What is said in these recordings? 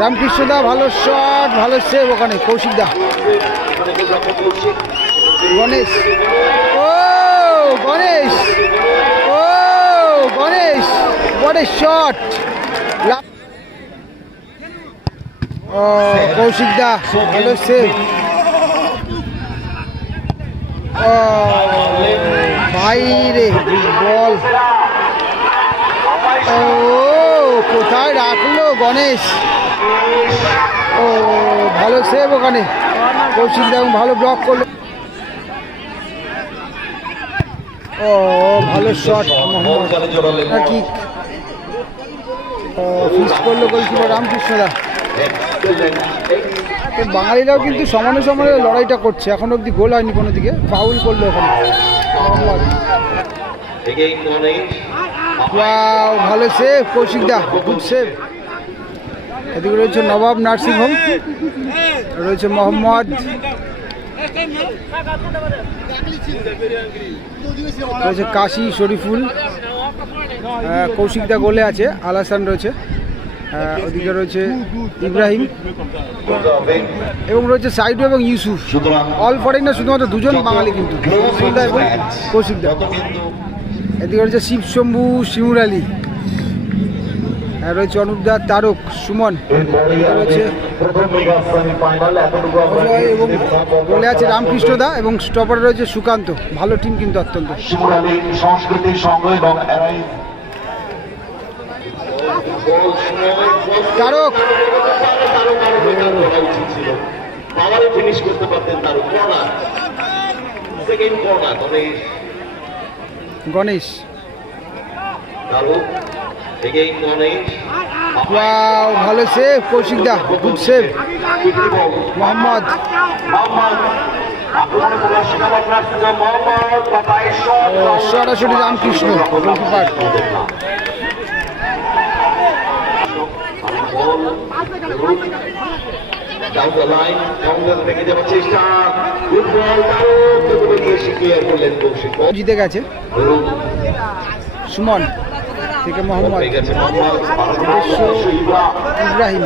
রামকৃষ্ণ দা ভালো শট, ভালো সেভ ওখানে, কৌশিক দা। গণেশ। ও গণেশ। ও, গণেশ। বড় শট ও, কৌশিক দা, ভালো সেভ ও, বাইরে বল ও কোথায় রাখল গণেশ? ও, ভালো সেভ ওখানে। কৌশিক দা ভালো ব্লক করল। ও, ভালো শট কি ফিস করল গোলকিপার রামকৃষ্ণ দা। বাঙালিরাও কিন্তু সমানে সমানে লড়াইটা করছে। এখন অবধি গোল হয়নি কোনো দিকে ফাউল করল ওখানে। ওয়াও ভালো save Koushik da good save এদিকে রয়েছে নবাব নার্সিং হোম রয়েছে মোহাম্মদ। রয়েছে কাশি শরীফুল আহ, কৌশিক দা গোলে আছে আলাসান রয়েছে। ওদিকে রয়েছে ইব্রাহিম। এবং রয়েছে সাইডু এবং ইউসুফ। অল ফরেন না শুধুমাত্র দুজন বাঙালি কিন্তু শরীফুল দা এবং কৌশিক দা। এদিকে রয়েছে শিব শম্ভু শিমুর আলী। আর রয়েছে অনুপদা তারক, সুমন। রয়েছে এবং বলে আছে রামকৃষ্ণ দা এবং স্টপারে রয়েছে সুকান্ত। ভালো টিম কিন্তু অত্যন্ত। তারক। করতে পারতেন কর্নার সেকেন্ড কর্নার তবে গণেশ। ওয়াও ভালো save Koushik da good save Mohammad. সরাসরি Ramakrishna goalkeeper. Down the line counter থেকে যাওয়ার চেষ্টা। ফুটবল তারক নিয়ে ক্লিয়ার করলেন কৌশিক। জিতে গেছে? সুমন থেকে মোহাম্মদ। ইব্রাহিম।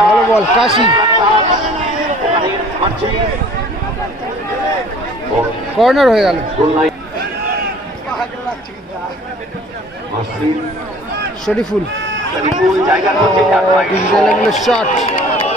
ভালো বল কাশি। কর্নার হয়ে গেল। শরীফুল। শট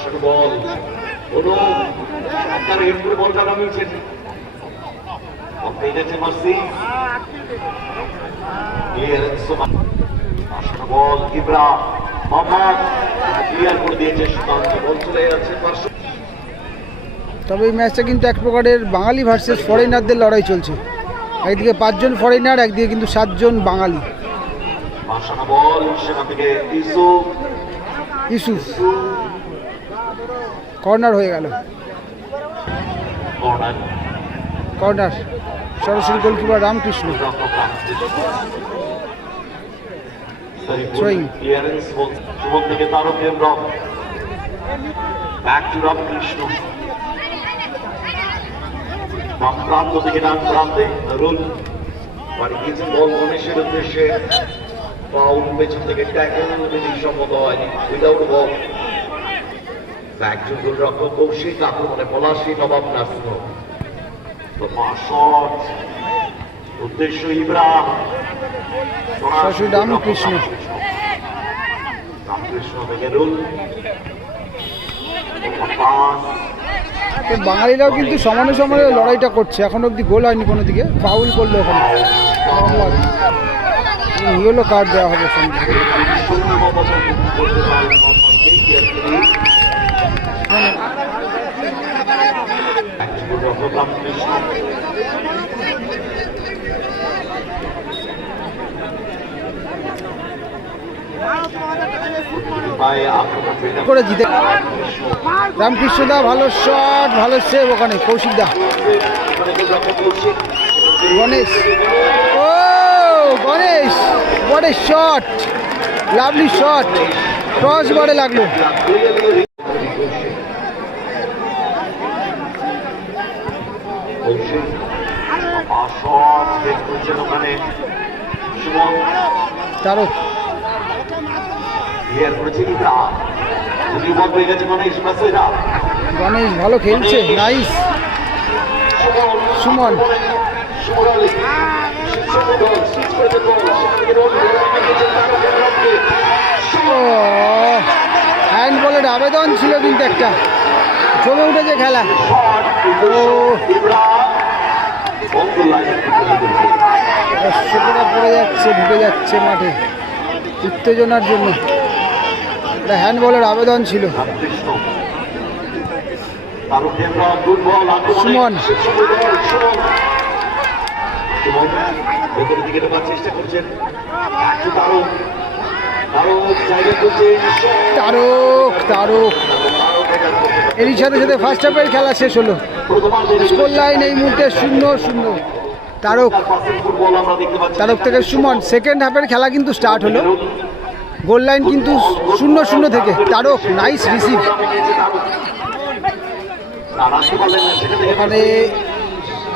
শুরু বল অনু আপনার করে বলটা নামিয়েছেন পেয়ে যাচ্ছে মার্সি ক্লিয়ারেন্স বল ইব্রা মোহাম্মদ ক্লিয়ার করে দিয়েছে সুকান্ত বল চলে যাচ্ছে পার্শ্ব। তবে এই ম্যাচটা কিন্তু এক প্রকারের বাঙালি ভার্সেস ফরেনারদের লড়াই চলছে। একদিকে পাঁচজন ফরেনার একদিকে কিন্তু সাতজন বাঙালি। মাসানা বল সেখান থেকে ইসুফ ইউসুফ। কর্নার হয়ে গেল। কর্নার। সরাসরি গোলকিপার রামকৃষ্ণ। থেকে ব্যাক টু রামকৃষ্ণ। বাম প্রান্ত থেকে ডান প্রান্তে রুল বল গণেশের উদ্দেশ্যে ফাউল পেছন থেকে ট্যাকেল বিধি সম্মত হয়নি উইদাউট বল একজন গোলরক্ষক কৌশিক আক্রমণে পলাশী নবাব নাসিম উদ্দেশ্য ইব্রা সরাসরি রামকৃষ্ণ। রামকৃষ্ণ থেকে রুল। পাস তো বাঙালিরাও কিন্তু সমানে সমানে লড়াইটা করছে। এখন অবধি গোল হয়নি কোনো দিকে। ফাউল করল ওখানে ইয়েলো কার্ড দেওয়া হবে করে জিতে রামকৃষ্ণ দা, ভালো শট ভালো সেভ ওখানে, কৌশিক দা। গণেশ। ও, Ganesh. What a shot lovely shot cross বারে লাগল। মানে গণেশ ভালো খেলছে। নাইস সুমন। হ্যান্ড বলের আবেদন ছিল কিন্তু একটা। জমে উঠেছে খেলা। পড়ে যাচ্ছে, ঢুকে যাচ্ছে মাঠে। উত্তেজনার জন্য। হ্যান্ড বলের আবেদন ছিল। সুমন। সুমন ভেতরের দিকে ঢোকার চেষ্টা করছেন। তারক তারক জায়গা করছেন তারক তারক। এরই সাথে সাথে ফার্স্ট হাফের খেলা শেষ হলো। স্কোর লাইন এই মুহূর্তে শূন্য শূন্য। তারক। তারক থেকে সুমন। সেকেন্ড হাফের খেলা কিন্তু স্টার্ট হলো। গোল লাইন কিন্তু শূন্য শূন্য থেকে। তারক নাইস রিসিভ এখানে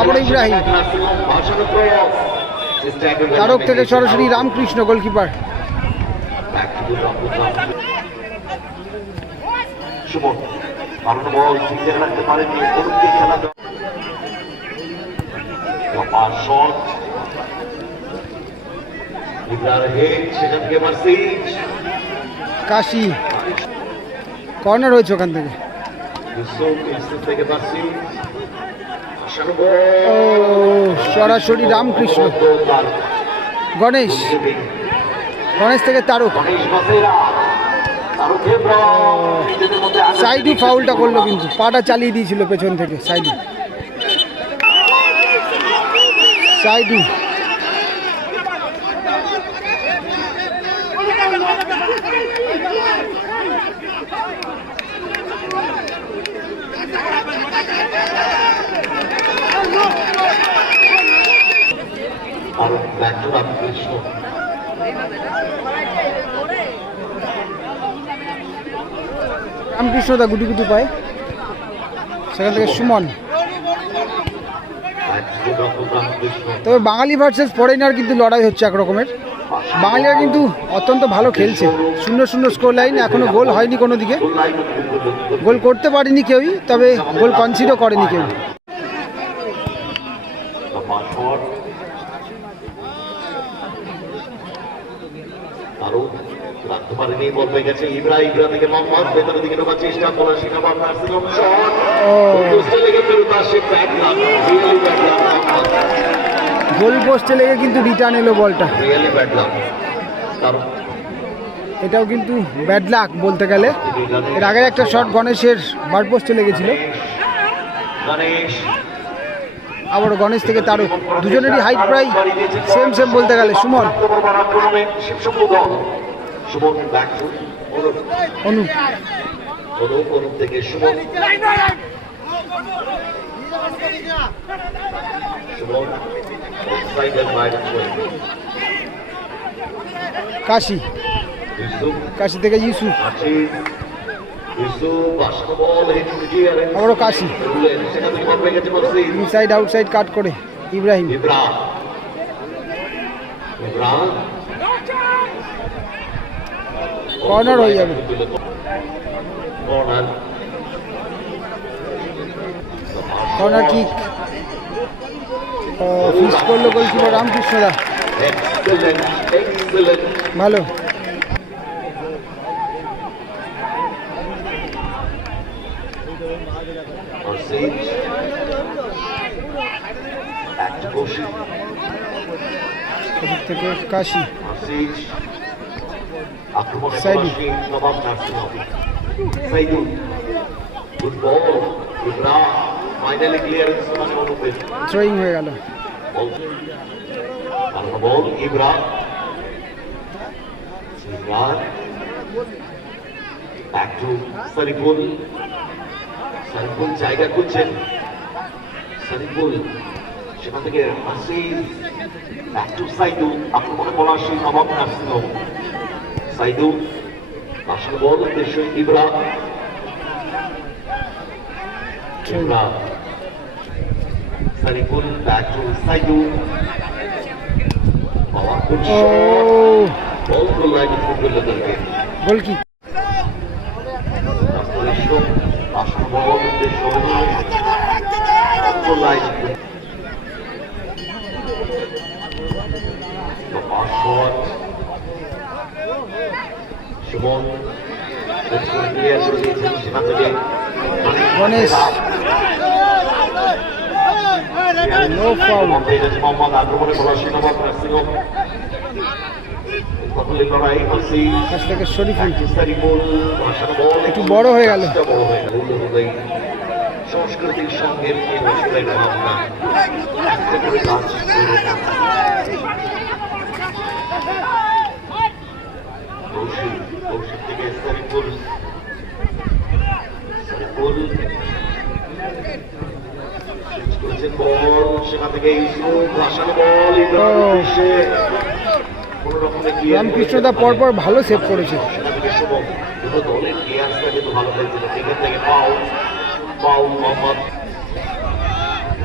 আবার ইব্রাহিম। তারক থেকে সরাসরি রামকৃষ্ণ গোলকিপার। কাশি। কর্নার হয়েছে ওখান থেকে। থেকে সরাসরি রামকৃষ্ণ। গণেশ। গণেশ থেকে তারক। সাইডু ফাউলটা করল কিন্তু, পাটা চালিয়ে দিয়েছিল পেছন থেকে সাইডি সাইডু রামকৃষ্ণ দা গুটি গুটি পায়। সেখান থেকে সুমন। তবে বাঙালি ভার্সেস ফরেনার কিন্তু লড়াই হচ্ছে একরকমের। বাঙালিরা কিন্তু অত্যন্ত ভালো খেলছে। শূন্য শূন্য স্কোর লাইন এখনও গোল হয়নি কোনো দিকে। গোল করতে পারেনি কেউই, তবে গোল কনসিডও করেনি কেউ লম্বা শট আরও গেছে। মোহাম্মদ ভেতরের দিকে ঢোকার চেষ্টা শট! পোস্টে লেগে ফেরত আসে ব্যাক রিয়েলি ব্যাক গোল পোস্টে লেগে কিন্তু রিটার্ন এলো বলটা। রিয়েলি ব্যাক কারণ এটাও কিন্তু ব্যাড লাক বলতে গেলে। এর আগে একটা শট গণেশের বার পোস্টে লেগেছিল। আবার গণেশ থেকে তারও দুজনেরই হাইট প্রায় সেম সেম বলতে গেলে। Suman. Suman back to Anup. অনু অনুপ অনুপ থেকে সুমন সুমন সাইডের বাইরে কাশি। কাশি থেকে ইউসুফ। আবারও কাশি। ইনসাইড আউটসাইড কাট করে। ইব্রাহিম। ইব্রা ইব্রা কর্নার হয়ে যাবে। কর্নার ঠিক। ফিস করল বলছিল রামকৃষ্ণরা। ভালো। থেকে কাশি। ড্রয়িং হয়ে গেল। Ibrahim back to Saripul. Saripul জায়গা খুঁজছেন। সারিফুল সেখান থেকে হাসিফ back to সাইদু আক্রমণে বলা সেই নবাব নাসির হোম সাইদু পাশের বল উদ্দেশ্য Imran Imran Shariful back to Saidu powerful shot ball গোলায় ফুটবল তাদেরকে। গোল কি? পরিশ্রম পাশের বল উদ্দেশ্য গোলায় সুমন গণেশ। নো ফাউল মোহাম্মদ আক্রমণে থেকে শরীফুল একটু বড় হয়ে হয়ে গেল। সংস্কৃতির সঙ্গে এই বছরের ভাবনা একটা করে কাজ করে কৌশিক কৌশিক থেকে সারিফুল সারিফুল। করেছেন বল সেখান থেকে ইউসুফ ভাষার বল ইমরানের কোনো রকমের রামকৃষ্ণদা পরপর ভালো সেভ করেছে। সেখান থেকে শুভম দুটো দলের প্লেয়ার্সরা কিন্তু ভালো খেলছিল। সেখান থেকে পাউল পাউল মোহাম্মদ।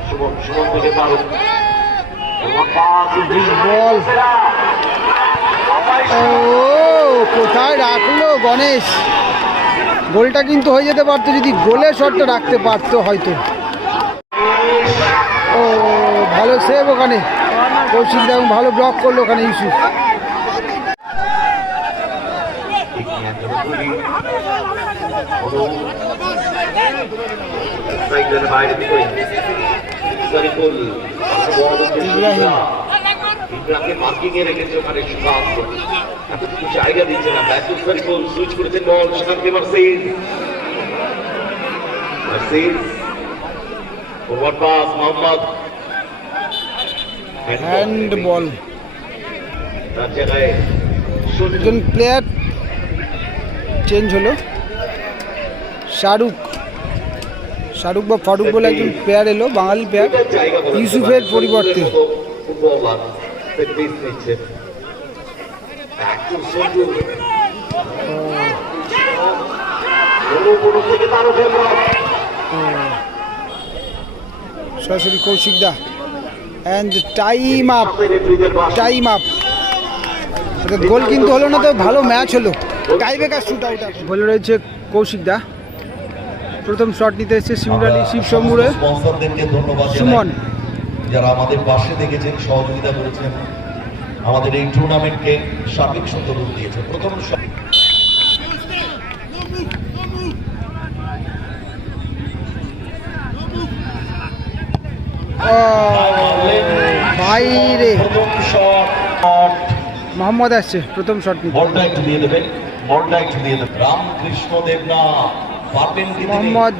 শুভম শুভম থেকে বল। কোথায় রাখল গণেশ? গোলটা কিন্তু হয়ে যেতে পারতো যদি গোলের শটটা রাখতে পারতো হয়তো। ও, ভালো সেভ ওখানে। কৌশিক দা ভালো ব্লক করল ওখানে সারিফুল ইব্রাহিম। ইব্রাহিমকে মার্কিং এ রেখেছে ওখানে এতটুকু জায়গা দিচ্ছে না সুইচ করেছেন বল সেখান থেকে মার্সিজ মার্সিজ over pass Mohammad. Hand ball তার জায়গায় একজন প্লেয়ার চেঞ্জ হলো। শাহরুখ। শাহরুখ বা ফারুক বলে একজন প্লেয়ার এলো বাঙালি প্লেয়ার ইউসুফের পরিবর্তে। ফুটবলার নিচ্ছে একটু সজু থেকে তারও সরাসরি Koushik da. And time up time up goal কিন্তু হলো না তো ভালো ম্যাচ হলো। টাইবেকার শুট আউট বলে রয়েছে কৌশিক দা। প্রথম শট নিতে এসেছে সিমরালি শিব শম্ভুরে। সুমন। যারা আমাদের পাশে দেখেছেন সহযোগিতা করেছেন আমাদের এই টুর্নামেন্টকে সার্বিক সুন্দর রূপ দিয়েছে প্রথম বাইরে শট মোহাম্মদ আসছে প্রথম শট নিতে। বলটা একটু দিয়ে দেবেন বলটা একটু দিয়ে দেবেন। রামকৃষ্ণ দেবনা পারবেন কি মোহাম্মদ।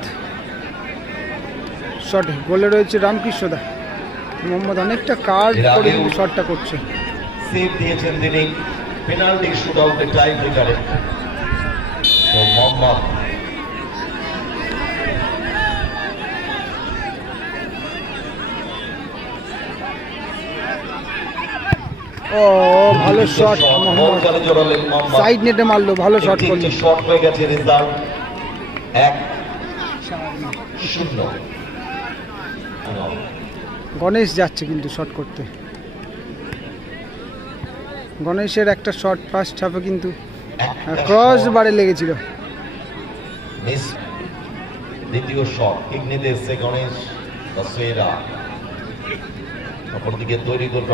শটে রয়েছে রামকৃষ্ণ দা। মোহাম্মদ অনেকটা কার্ড করে কিন্তু শটটা করছে। সেভ দিয়েছেন তিনি। পেনাল্টি শুট আউটে টাই ব্রেকারে তো মোহাম্মদ। ও ভালো শট মোহাম্মদ। বলকারে জোরালেন মোহাম্মদ। সাইড নেটে মারলো ভালো শট করল। শট হয়ে গেছে রেজাল্ট এক শূন্য। গণেশ যাচ্ছে কিন্তু শট করতে। গণেশের একটা শট ফার্স্ট হাফে কিন্তু ক্রস বারে লেগেছিল। দ্বিতীয় শট ইগনিতে নিতে এসছে গণেশ অপরদিকে তৈরি গোল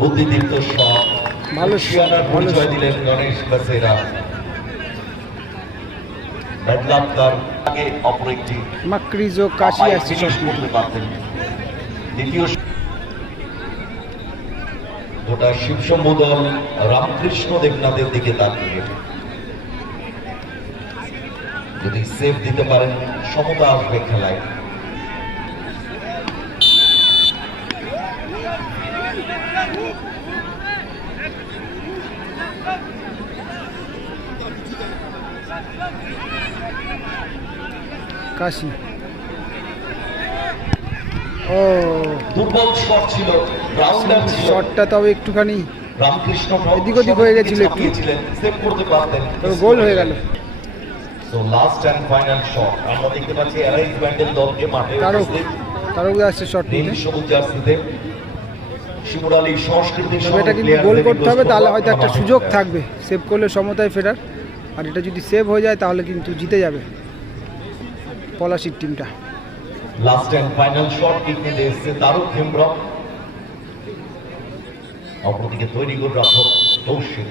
বুদ্ধিদীপ্ত ভালো পরিচয় দিলেন গণেশ বাসেরা ব্যাডলাক তার আগে অপর একটি মাকরিজ ও কাশি আসছে করতে পারতেন। দ্বিতীয় গোটা শিবশম্ভ দল রামকৃষ্ণ দেবনাথের দিকে তাকিয়ে। যদি সেভ দিতে পারেন সমতা আসবে খেলায়। কাশি। ও। দুর্বল শট ছিল গ্রাউন্ডার ছিল। শটটা তবে একটুখানি রামকৃষ্ণ এদিক ওদিক হয়ে গেছিল একটু। সেভ করতে পারতেন। তবে গোল হয়ে গেল। তো লাস্ট এন্ড ফাইনাল শট আমরা দেখতে পাচ্ছি ব্যান্ডেল দলকে মাঠে তারক। তারক আসছে শট নীল সবুজ জার্সিতে সংস্কৃতি এটা কিন্তু গোল করতে হবে তাহলে হয়তো একটা সুযোগ থাকবে। সেভ করলে সমতায় ফেরার। আর এটা যদি সেভ হয়ে যায় তাহলে কিন্তু জিতে যাবে। পলাশির টিমটা last and final shot kick নিতে এসেছে তারক ভীমব্রম অপরদিকে তৈরি গোল রাখো কৌশিক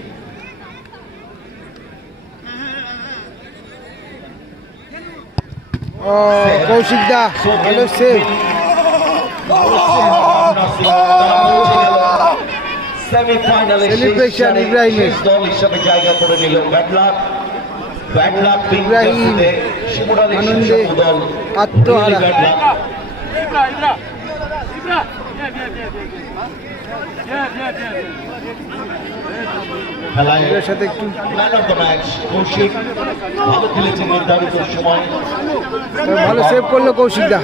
কৌশিক দা ভালো সেভ Celebration ইব্রাহিমের। দল হিসাবে জায়গা করে নিল ব্যাটলাক ব্যাটলাক ইব্রাহিম আনন্দে আত্মহারা। সাথে ভালো ভালো সেভ করল কৌশিক দা